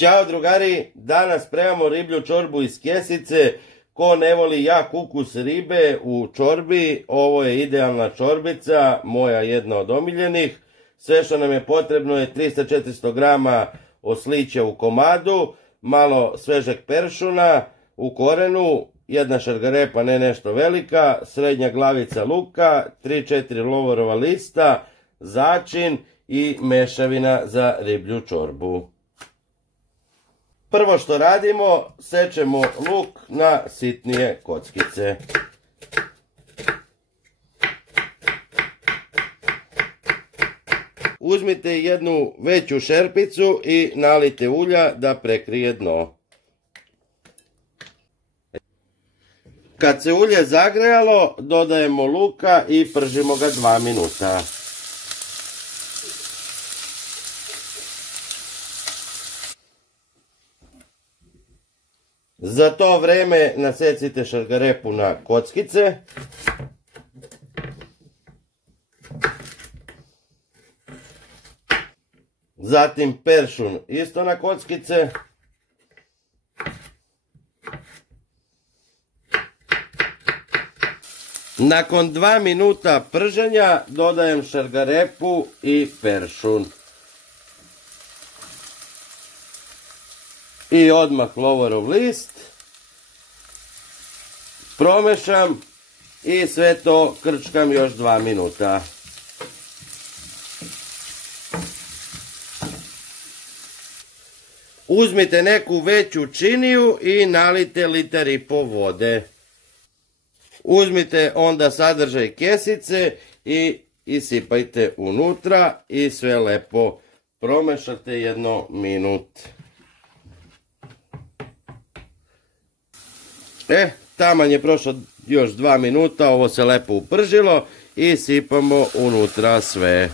Ćao drugari, danas spremamo riblju čorbu iz kesice. Ko ne voli jak ukus ribe u čorbi, ovo je idealna čorbica, moja jedna od omiljenih. Sve što nam je potrebno je 300-400 grama oslića u komadu, malo svežeg peršuna u korenu, jedna šargarepa, ne nešto velika, srednja glavica luka, 3-4 lovorova lista, začin i mešavina za riblju čorbu. Prvo što radimo, sečemo luk na sitnije kockice. Uzmite jednu veću šerpicu i nalite ulja da prekrije dno. Kad se ulje zagrejalo, dodajemo luka i pržimo ga 2 minuta. Za to vreme nasecite šargarepu na kockice. Zatim peršun isto na kockice. Nakon 2 minuta prženja dodajem šargarepu i peršun. I odmah lovorov list. Promešam i sve to krčkam još 2 minuta. Uzmite neku veću činiju i nalite 1,5 litara vode. Uzmite onda sadržaj kesice i isipajte unutra i sve lepo promešate 1 minut. Taman je prošlo još 2 minuta, ovo se lepo upržilo i sipamo unutra sve.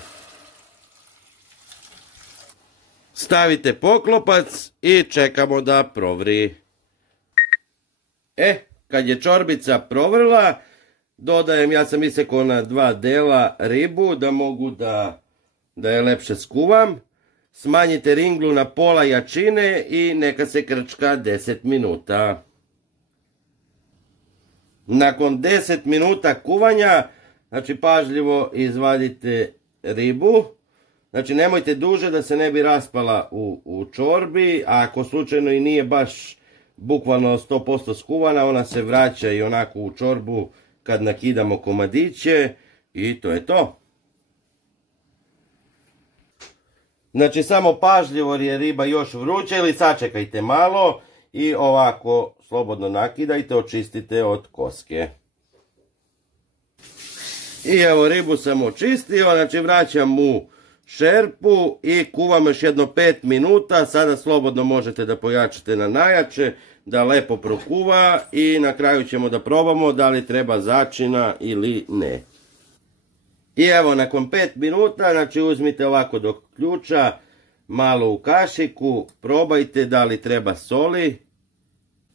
Stavite poklopac i čekamo da provri. Kad je čorbica provrla, dodajem, ja sam isekao na 2 dela ribu da mogu da je lepše skuvam. Smanjite ringlu na pola jačine i neka se krčka 10 minuta. Nakon 10 minuta kuvanja, znači pažljivo izvadite ribu. Znači nemojte duže da se ne bi raspala u čorbi, a ako slučajno i nije baš bukvalno 100% skuvana, ona se vraća i onako u čorbu kad nakidamo komadiće i to je to. Znači samo pažljivo jer je riba još vruća ili sačekajte malo i ovako slobodno nakidajte, očistite od koske. I evo ribu sam očistio, znači vraćam u šerpu i kuvam još jedno 5 minuta. Sada slobodno možete da pojačate na najjače, da lepo prokuva i na kraju ćemo da probamo da li treba začina ili ne. I evo nakon 5 minuta, znači uzmite ovako do ključa, malo u kašiku, probajte da li treba soli.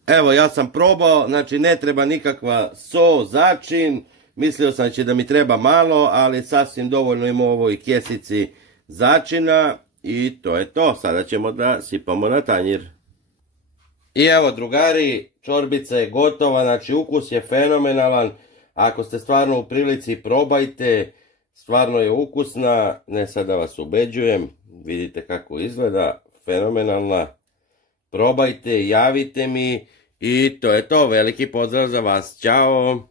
Evo ja sam probao, znači ne treba nikakva so, začin, mislio sam da mi treba malo, ali sasvim dovoljno ima u ovoj kesici začina i to je to. Sada ćemo da sipamo na tanjir. I evo drugari, čorbica je gotova, znači ukus je fenomenalan. Ako ste stvarno u prilici, probajte, stvarno je ukusna, ne sad da vas ubeđujem, vidite kako izgleda, fenomenalna. Probajte, javite mi i to je to, veliki pozdrav za vas, ćao!